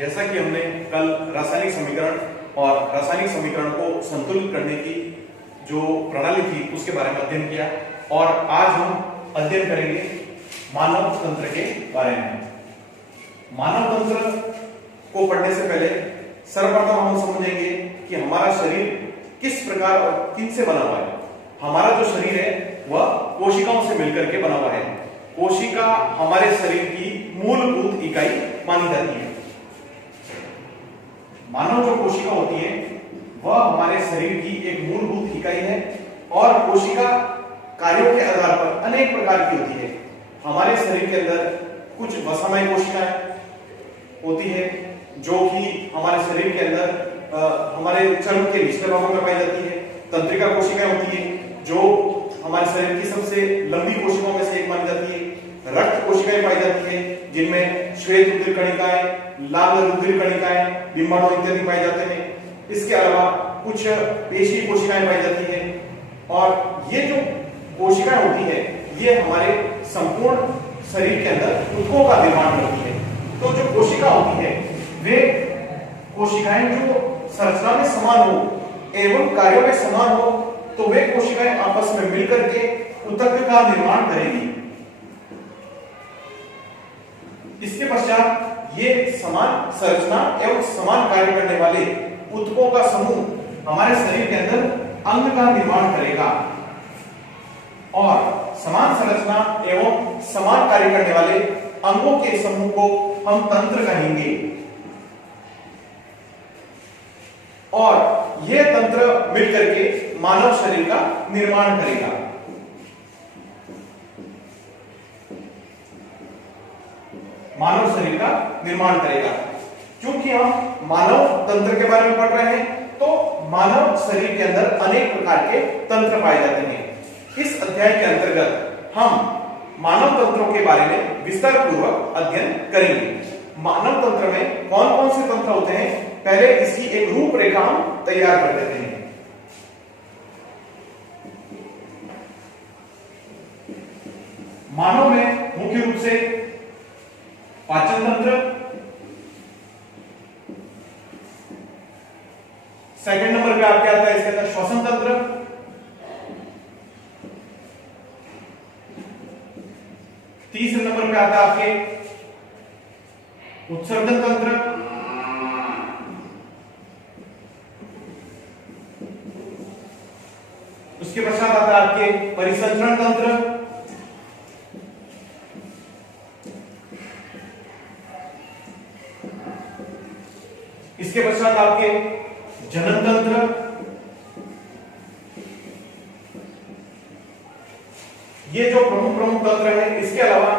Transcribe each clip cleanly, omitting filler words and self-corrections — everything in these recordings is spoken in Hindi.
जैसा कि हमने कल रासायनिक समीकरण और रासायनिक समीकरण को संतुलित करने की जो प्रणाली थी उसके बारे में अध्ययन किया और आज हम अध्ययन करेंगे मानव तंत्र के बारे में। मानव तंत्र को पढ़ने से पहले सर्वप्रथम हम समझेंगे कि हमारा शरीर किस प्रकार और किन से बना हुआ है। हमारा जो शरीर है वह कोशिकाओं से मिलकर के बना हुआ है। कोशिका हमारे शरीर की मूलभूत इकाई मानी जाती है। मानव जो कोशिका होती है वह हमारे शरीर की एक मूलभूत इकाई है और कोशिका कार्यों के आधार पर अनेक प्रकार की होती है। हमारे शरीर के अंदर कुछ वसामय कोशिकाएं होती है जो कि हमारे शरीर के अंदर हमारे चर्म के निचले भागों में पाई जाती है। तंत्रिका कोशिकाएं होती है जो हमारे शरीर की सबसे लंबी कोशिकाओं में से एक मानी जाती है। रक्त कोशिकाएं पाई जाती है जिनमें श्वेत रुधिर कणिकाएं, लाल रुधिर कणिकाएं, डिंबाणु इत्यादि पाए जाते हैं। इसके अलावा कुछ पेशी कोशिकाएं पाई जाती है और ये जो कोशिकाएं होती है ये हमारे संपूर्ण शरीर के अंदर ऊतकों का निर्माण करती है। तो जो कोशिका होती है वे कोशिकाएं जो संरचना में समान हो एवं कार्यों में समान हो तो वे कोशिकाएं आपस में मिलकर के ऊतक का निर्माण करेगी। इसके पश्चात ये समान संरचना एवं समान कार्य करने वाले ऊतकों का समूह हमारे शरीर के अंदर अंग का निर्माण करेगा और समान संरचना एवं समान कार्य करने वाले अंगों के समूह को हम तंत्र कहेंगे और यह तंत्र मिलकर के मानव शरीर का निर्माण करेगा। मानव शरीर का निर्माण करेगा। क्योंकि हम मानव तंत्र के बारे में पढ़ रहे हैं तो मानव शरीर के अंदर अनेक प्रकार के तंत्र पाए जाते हैं। इस अध्याय के अंतर्गत हम मानव तंत्रों के बारे में विस्तार पूर्वक अध्ययन करेंगे। मानव तंत्र में कौन कौन से तंत्र होते हैं पहले इसकी एक रूपरेखा हम तैयार कर देते हैं। मानव में मुख्य रूप से पाचन तंत्र, सेकंड नंबर पे आपके आता है इसके अंदर श्वसन तंत्र, तीसरे नंबर पे आता है आपके उत्सर्जन तंत्र, उसके पश्चात आता है आपके परिसंचरण तंत्र, इसके पश्चात आपके जनन तंत्र, ये जो प्रमुख प्रमुख तंत्र है। इसके अलावा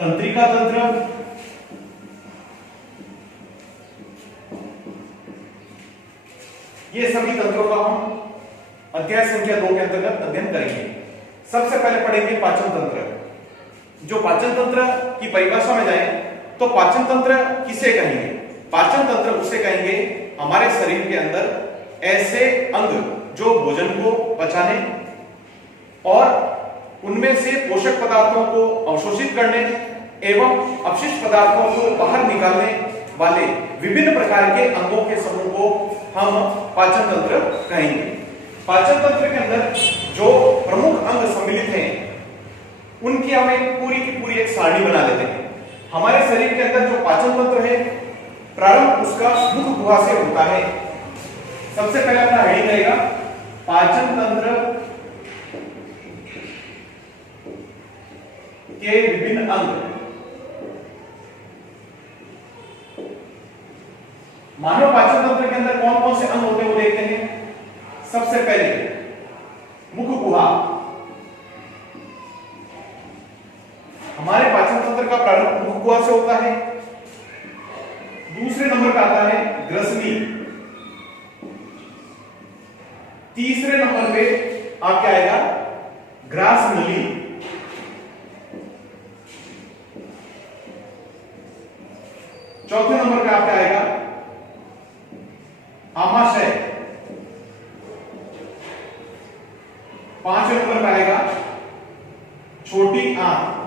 तंत्रिका तंत्र, ये सभी तंत्रों का हम अध्याय संख्या 2 के अंतर्गत अध्ययन करेंगे। सबसे पहले पढ़ेंगे पाचन तंत्र। जो पाचन तंत्र की परिभाषा में जाए तो पाचन तंत्र किसे कहेंगे? पाचन तंत्र उसे कहेंगे हमारे शरीर के अंदर ऐसे अंग जो भोजन को पचाने और उनमें से पोषक पदार्थों को अवशोषित करने एवं अपशिष्ट पदार्थों को बाहर निकालने वाले विभिन्न प्रकार के अंगों के समूह को हम पाचन तंत्र कहेंगे। पाचन तंत्र के अंदर जो प्रमुख अंग सम्मिलित हैं उनकी हम एक पूरी की पूरी एक सारणी बना लेते हैं। हमारे शरीर के अंदर जो पाचन तंत्र है प्रारंभ उसका मुख गुहा से होता है। सबसे पहले अपना हेडिंग रहेगा पाचन तंत्र के विभिन्न अंग। मानव पाचन तंत्र के अंदर कौन कौन से अंग होते हैं वो देखते हैं। सबसे पहले मुख गुहा। हमारे पाचन तंत्र का प्रारंभ मुख गुहा से होता है। दूसरे नंबर पर आता है ग्रसनी। तीसरे नंबर पे आपके आएगा ग्रास नली। चौथे नंबर पे आपका आएगा आमाशय। पांचवें नंबर पे आएगा छोटी आंत।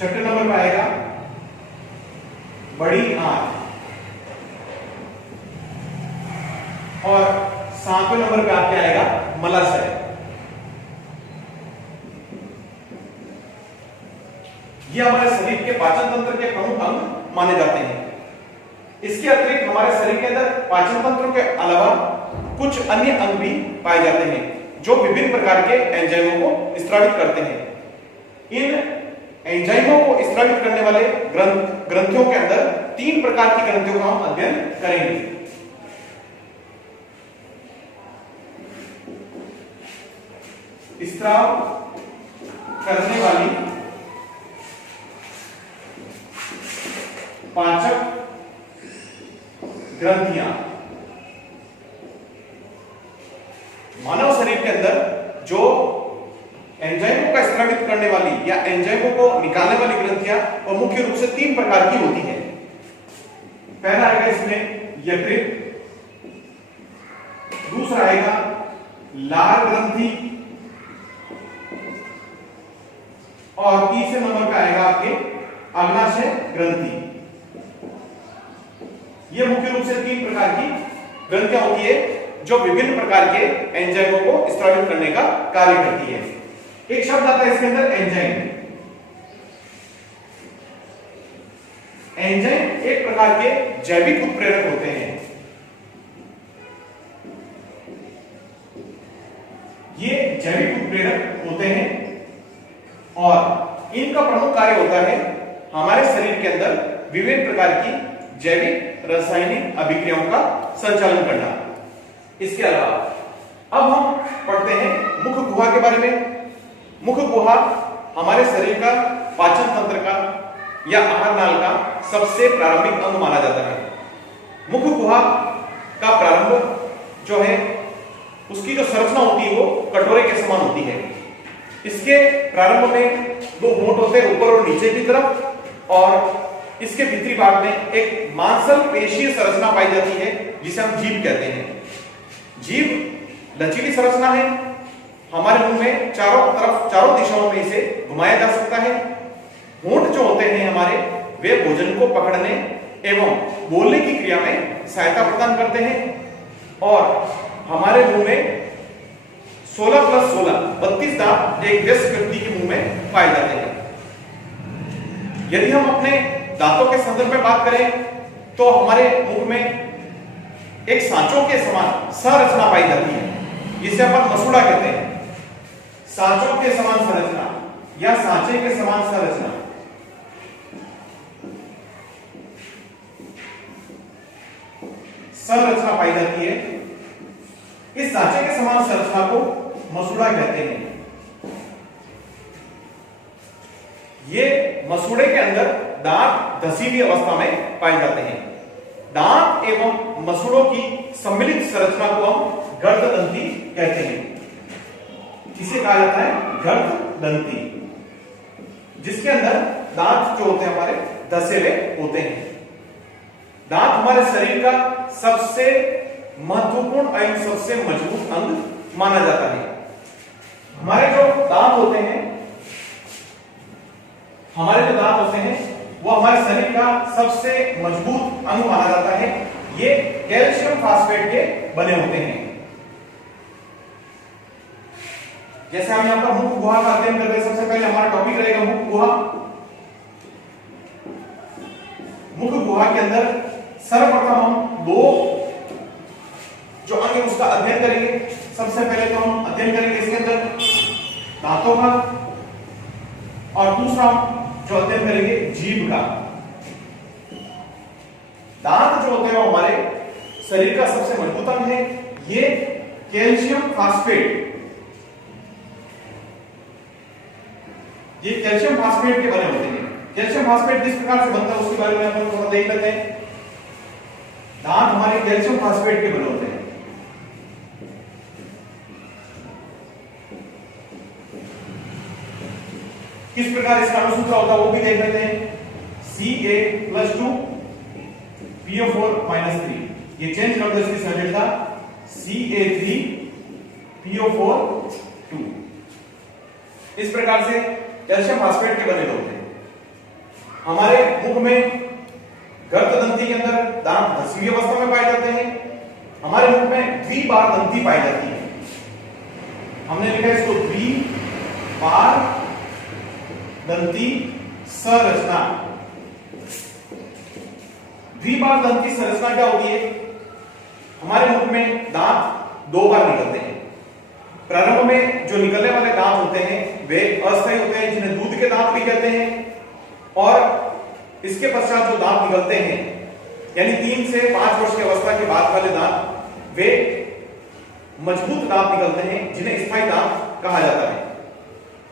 छठे नंबर पे आएगा बड़ी आंत, और सातवें नंबर पे आपके आएगा मलाशय। ये हमारे शरीर के पाचन तंत्र के प्रमुख अंग माने जाते हैं। इसके अतिरिक्त हमारे शरीर के अंदर पाचन तंत्र के अलावा कुछ अन्य अंग भी पाए जाते हैं जो विभिन्न प्रकार के एंजाइमों को स्रावित करते हैं। इन एंजाइमों को स्रावित करने वाले ग्रंथियों के अंदर 3 प्रकार की ग्रंथियों का हम अध्ययन करेंगे। स्राव करने वाली पाचक ग्रंथियां। मानव शरीर के अंदर जो एंजाइमों का स्रावित करने वाली या एंजाइमों को निकालने वाली ग्रंथियां वो मुख्य रूप से 3 प्रकार की होती हैं। पहला आएगा इसमें यकृत, दूसरा आएगा लार ग्रंथि, और तीसरे नंबर पे आएगा आपके अग्नाशय ग्रंथि। ये मुख्य रूप से 3 प्रकार की ग्रंथियां होती है जो विभिन्न प्रकार के एंजाइमों को स्रावित करने का कार्य करती है। एक शब्द आता है इसके अंदर एंजाइम। एंजाइम एक प्रकार के जैविक उत्प्रेरक होते हैं। ये जैविक उत्प्रेरक होते हैं और इनका प्रमुख कार्य होता है हमारे शरीर के अंदर विभिन्न प्रकार की जैविक रासायनिक अभिक्रियाओं का संचालन करना। इसके अलावा अब हम पढ़ते हैं मुख गुहा के बारे में। मुख गुहा हमारे शरीर का पाचन तंत्र का या आहार नाल का सबसे प्रारंभिक अंग माना जाता है। मुख गुहा का प्रारंभ जो है उसकी जो संरचना होती है वो कटोरे के समान होती है। इसके प्रारंभ में 2 होंठ होते हैं ऊपर और नीचे की तरफ, और इसके भीतरी भाग में एक मांसल पेशीय संरचना पाई जाती है जिसे हम जीभ कहते हैं। जीभ लचीली संरचना है। हमारे मुंह में चारों दिशाओं में इसे घुमाया जा सकता है। होंठ जो होते हैं हमारे वे भोजन को पकड़ने एवं बोलने की क्रिया में सहायता प्रदान करते हैं, और हमारे मुंह में 16 + 16 32 दांत एक वयस्क व्यक्ति के मुंह में पाए जाते हैं। यदि हम अपने दांतों के संदर्भ में बात करें तो हमारे मुख में एक सांचों के समान संरचना पाई जाती है जिसे अपन मसूड़ा कहते हैं। सांचों के समान संरचना या सांचे के समान संरचना। संरचना पाई जाती है। इस सांचे के समान संरचना को मसूड़ा कहते हैं। ये मसूड़े के अंदर दांत धसी हुई अवस्था में पाए जाते हैं। दांत एवं मसूड़ों की सम्मिलित संरचना को हम गर्ददंती कहते हैं। इसे कहा जाता है गर्ददंती, जिसके अंदर दांत जो होते हैं हमारे धसे हुए होते हैं। दांत हमारे शरीर का सबसे महत्वपूर्ण एवं सबसे मजबूत अंग माना जाता है। हमारे जो दांत होते हैं वो हमारे शरीर का सबसे मजबूत अंग माना जाता है। ये कैल्शियम फास्फेट के बने होते हैं। जैसे हम यहां पर मुख गुहा का अध्ययन कर रहे हैं, सबसे पहले हमारा टॉपिक रहेगा मुख गुहा। मुख गुहा के अंदर सर्वप्रथम हम 2 जो अंग है उसका अध्ययन करेंगे। सबसे पहले तो हम अध्ययन करेंगे इसके अंदर दांतों का, और दूसरा जो अध्ययन करेंगे जीभ का। दांत जो होते हैं वो हमारे शरीर का सबसे मजबूत अंग है। ये कैल्शियम फास्फेट के बने होते हैं। कैल्शियम फास्फेट किस प्रकार से बनता है उसके बारे में अपन थोड़ा देख लेते हैं। दांत हमारे कैल्शियम फास्फेट के बने होते हैं। किस प्रकार इसका अणुसूत्र होता है वो भी देख लेते हैं। Ca+2 PO4-3, ये चेंज कर दो इसकी संरचना Ca3 PO4 2। इस प्रकार से कैल्शियम फास्फेट के बने होते हैं। हमारे मुख में गर्त दंती के अंदर दांत धसी हुई अवस्था में पाए जाते हैं। हमारे मुख में द्विबार दंती पाई जाती है। हमने लिखा है इसको द्विबार दंती संरचना। द्विबार दंती संरचना क्या होती है? हमारे मुख में दांत दो बार निकलते हैं। प्रारंभ में जो निकलने वाले दांत होते हैं वे अस्थायी होते हैं, जिन्हें दूध के दांत भी कहते हैं। और इसके पश्चात जो दांत निकलते हैं, यानी 3 से 5 वर्ष की अवस्था के बाद वाले दांत, वे मजबूत दांत निकलते हैं, जिन्हें स्थायी दांत कहा जाता है।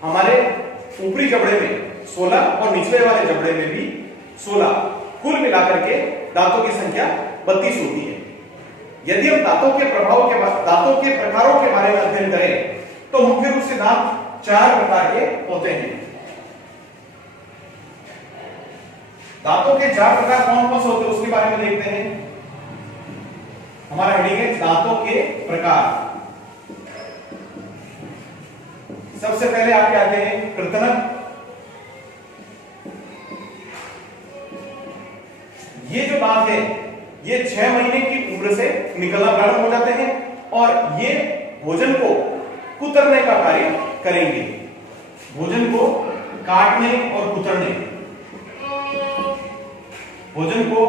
हमारे ऊपरी जबड़े में 16 और निचले वाले जबड़े में भी 16, कुल मिलाकर के दांतों की संख्या 32 होती है। यदि हम दांतों के प्रकारों के बारे में अध्ययन करें तो मुख्य रूप से दांत 4 प्रकार के होते हैं। दांतों के 4 प्रकार कौन कौन से होते हैं उसके बारे में देखते हैं। हमारा हेडिंग है दांतों के प्रकार। सबसे पहले आपके आते हैं कृंतक। ये जो दांत है ये 6 महीने की उम्र से निकलना प्रारंभ हो जाते हैं और ये भोजन को कुतरने का कार्य करेंगे। भोजन को काटने और कुतरने, भोजन को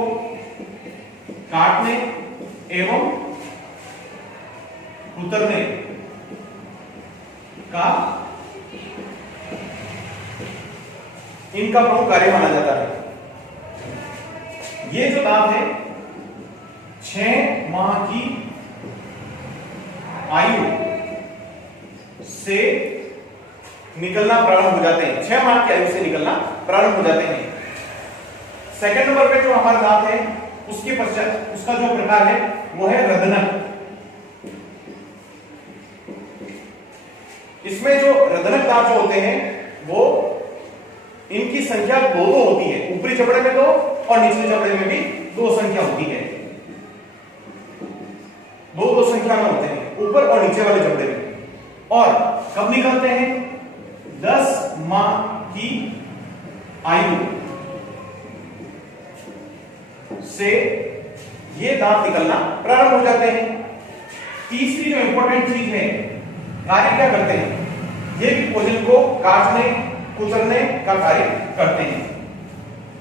काटने एवं कुतरने का इनका प्रमुख कार्य माना जाता है। ये जो दांत है 6 माह की आयु से निकलना प्रारंभ हो जाते हैं। 6 माह की आयु से निकलना प्रारंभ हो जाते हैं। सेकंड नंबर पे जो हमारा दांत है उसके पश्चात उसका जो प्रकार है वो है रदनक। इसमें जो रदनक दांत जो होते हैं वो इनकी संख्या 2 होती है। ऊपरी जबड़े में 2 और निचले जबड़े में भी 2 संख्या होती है। 2 संख्या में होते हैं ऊपर और नीचे वाले जबड़े में। और कब निकलते हैं? 10 माह की आयु से ये दांत निकलना प्रारंभ हो जाते हैं। तीसरी जो इंपॉर्टेंट चीज है, कार्य क्या करते हैं? ये भी भोजन को काटने कुतरने का कार्य करते हैं।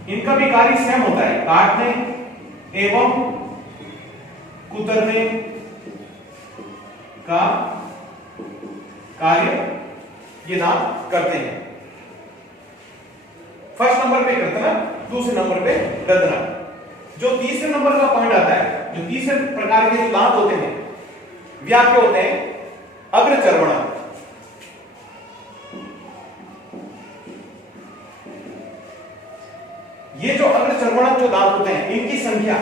इनका भी कार्य सेम होता है, काटने एवं कुतरने का कार्य ये दांत करते हैं। फर्स्ट नंबर पे कृंतक, दूसरे नंबर पे रदनक। जो तीसरे नंबर का पॉइंट आता है, जो तीसरे प्रकार के जो दांत होते हैं वे आपके होते हैं अग्रचर्वणा। ये जो अग्रचर्वणक जो दांत होते हैं इनकी संख्या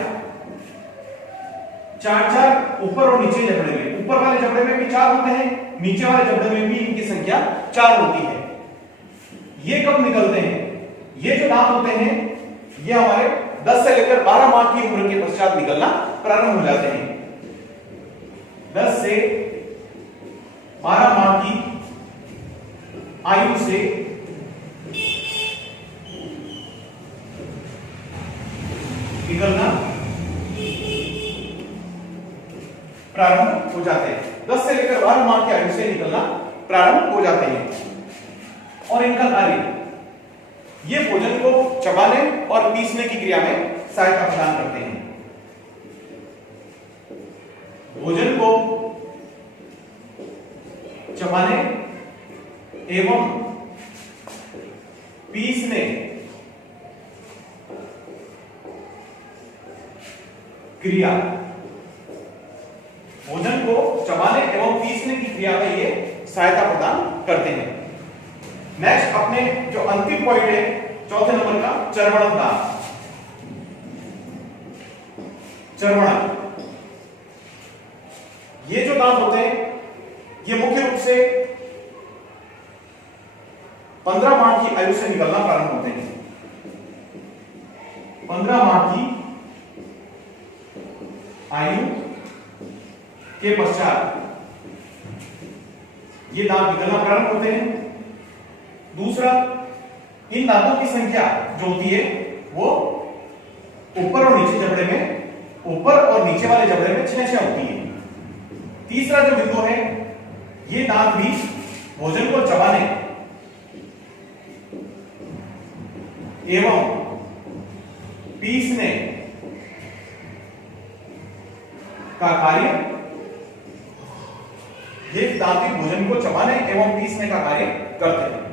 4 ऊपर और नीचे जबड़े में, ऊपर वाले जबड़े में भी 4 होते हैं, नीचे वाले जबड़े में भी इनकी संख्या 4 होती है। ये कब निकलते हैं? ये जो दांत होते हैं ये हमारे 10 से लेकर 12 माह की उम्र के पश्चात निकलना प्रारंभ हो जाते हैं। 10 से 12 माह की आयु से निकलना प्रारंभ हो जाते हैं। 10 से लेकर 12 माह की आयु से निकलना प्रारंभ हो जाते हैं। और इनका कार्य, ये भोजन को चबाने और पीसने की क्रिया में सहायता प्रदान करते हैं। भोजन को चबाने एवं पीसने क्रिया, भोजन को चबाने एवं पीसने की क्रिया में ये सहायता प्रदान करते हैं। नेक्स्ट अपने जो अंतिम पॉइंट है चौथे नंबर का, चर्वणक दांत। चर्वणक, ये जो दांत होते हैं ये मुख्य रूप से 15 माह की आयु से निकलना प्रारंभ होते हैं। 15 माह की आयु के पश्चात ये दांत निकलना प्रारंभ होते हैं। दूसरा, इन दांतों की संख्या जो होती है वो ऊपर और नीचे जबड़े में, ऊपर और नीचे वाले जबड़े में 6 होती है। तीसरा जो बिंदु है, ये दांत भी भोजन को चबाने एवं पीसने का कार्य, ये दांत भी भोजन को चबाने एवं पीसने का कार्य करते हैं।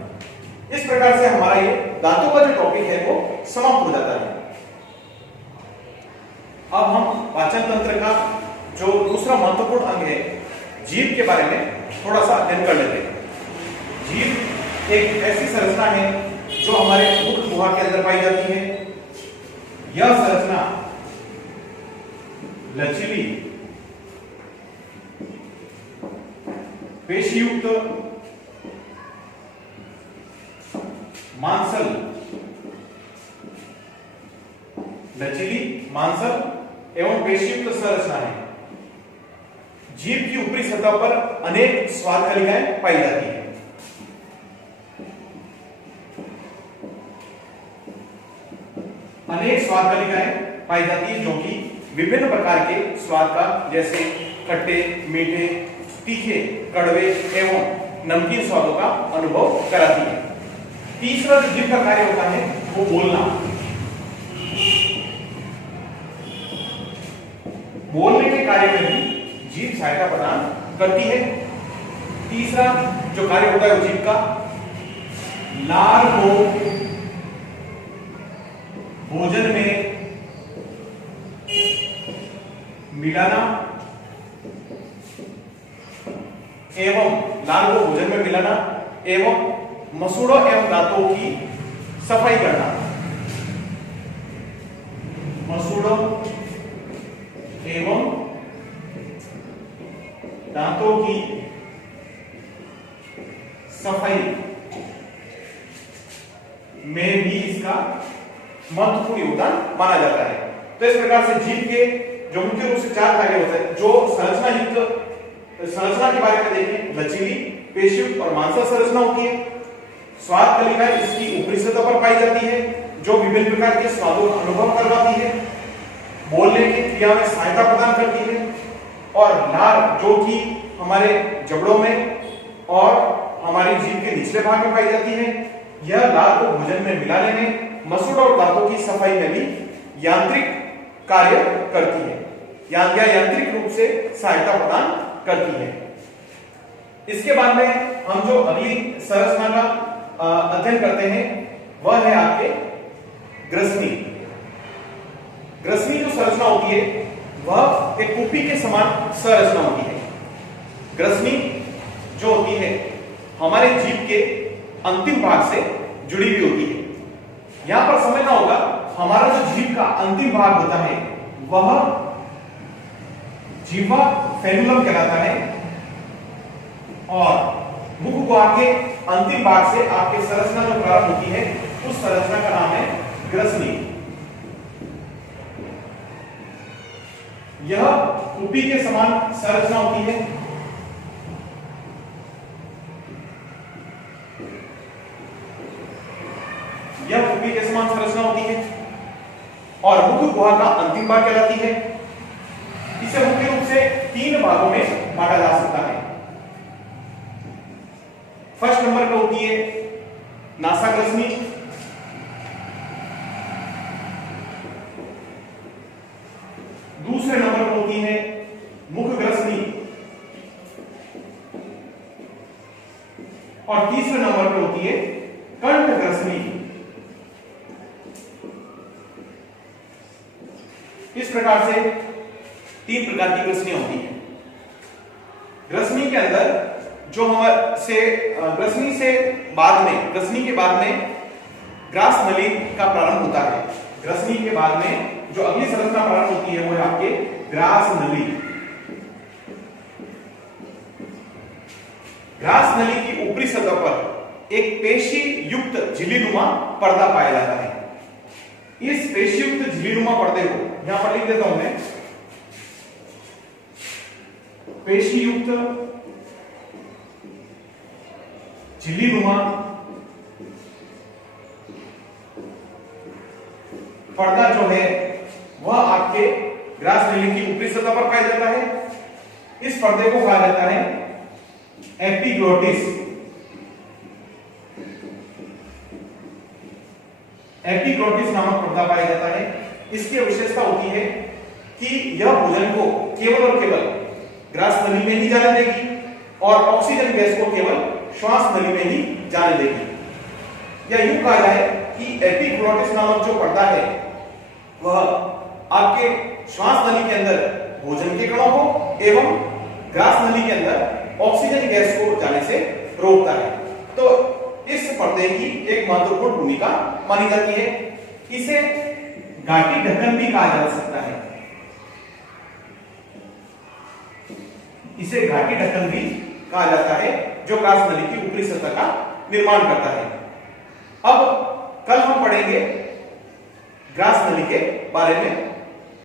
इस प्रकार से हमारा ये दांतों का जो टॉपिक है वो समाप्त हो जाता है। अब हम पाचन तंत्र का जो दूसरा महत्वपूर्ण अंग है जीभ के बारे में थोड़ा सा अध्ययन कर लेते हैं। जीभ एक ऐसी संरचना है जो हमारे मुख गुहा के अंदर पाई जाती है। यह संरचना लचीली, पेशीयुक्त, मांसल, लचीली, मांसल एवं पेशीयुक्त संरचना है। जीभ की ऊपरी सतह पर अनेक स्वाद कलिकाएं पाई जाती हैं। अनेक स्वाद कलिकाएं पाई जाती है जो कि विभिन्न प्रकार के स्वाद का, जैसे खट्टे, मीठे, तीखे, कड़वे एवं नमकीन स्वादों का अनुभव कराती है। तीसरा जो जीभ का कार्य होता है वो बोलना। बोलने के कार्य में भी जीभ सहायता प्रदान करती है। तीसरा जो कार्य होता है वो जीभ का लार को भोजन में मिलाना एवं लार को भोजन में मिलाना एवं मसूड़ों एवं दांतों की सफाई करना। मसूड़ों एवं दांतों की सफाई में भी इसका महत्वपूर्ण योगदान माना जाता है। तो इस प्रकार से जीभ के जो मुख्य रूप से 4 कार्य होते हैं, जो संरचना के बारे में देखें, लचीली, पेशीयुक्त और मांसल संरचना होती है। स्वाद कलिका इसकी ऊपरी सतह पर पाई जाती है जो विभिन्न प्रकार के स्वादों का अनुभव करवाती है, बोलने की क्रिया में सहायता प्रदान करती है। और लार जो कि हमारे जबड़ों में और हमारी जीभ के निचले भाग में पाई जाती है, यह लार को भोजन में मिलाने में, मसूड़ों और दांतों की सफाई में भी यांत्रिक कार्य करती है या यांत्रिक रूप से सहायता प्रदान करती है। इसके बाद में हम जो अगली संरचना का अध्ययन करते हैं वह है आपके ग्रसनी। ग्रसनी जो संरचना होती है वह एक कुप्पी के समान संरचना होती है। ग्रसनी जो होती है हमारे जीभ के अंतिम भाग से जुड़ी हुई होती है। यहां पर समझना होगा, हमारा जो जीभ का अंतिम भाग होता है वह जीवा फेनुलम कहलाता है और मुख गुहा के अंतिम भाग से आपके संरचना जो प्रारंभ होती है उस संरचना का नाम है ग्रसनी। यह कुप्पी के समान संरचना होती है। यह कुप्पी के समान संरचना होती है और मुख गुहा का अंतिम भाग कहलाती है। इसे मुख्य रूप से 3 भागों में बांटा जा सकता है। फर्स्ट नंबर पे होती है नासाग्रसनी, दूसरे नंबर पर होती है मुखग्रसनी और तीसरे नंबर पर होती है कंठग्रसनी। इस प्रकार से 3 प्रकार की ग्रसनी होती है। ग्रसनी के अंदर जो ग्रसनी के बाद में ग्रास नली का प्रारंभ होता है। ग्रसनी के बाद में जो अगली संरचना प्रारंभ होती है वो है आपके ग्रास नली। ग्रास नली की ऊपरी सतह पर एक पेशी युक्त झिल्लीनुमा पर्दा पाया जाता है। इस पेशी युक्त झिल्लीनुमा पर्दे को यहां पर लिख देता हूं मैं, पेशी युक्त झिल्लीनुमा पर्दा जो है वह आपके ग्रास नली की ऊपरी सतह पर पाया जाता है। इस पर्दे को कहा जाता है एपिग्लोटिस। एपिग्लोटिस नामक पर्दा पाया जाता है। इसकी विशेषता होती है कि यह भोजन को केवल और केवल ग्रास नली में ही जाने देगी और ऑक्सीजन गैस को केवल श्वास नली में ही जाने देगी। या यूं कहा जाए कि एपिग्लोटिस नामक जो पर्दा है वह आपके श्वास नली के अंदर भोजन के कणों को एवं ग्रास नली के अंदर ऑक्सीजन गैस को जाने से रोकता है। तो इस पर्दे की एक महत्वपूर्ण भूमिका मानी जाती है। इसे घाटी ढक्कन भी कहा जा सकता है। इसे घाटी ढक्कन भी कहा जाता है जो ग्रास नली की ऊपरी सतह का निर्माण करता है। अब कल हम पढ़ेंगे ग्रास नली के बारे में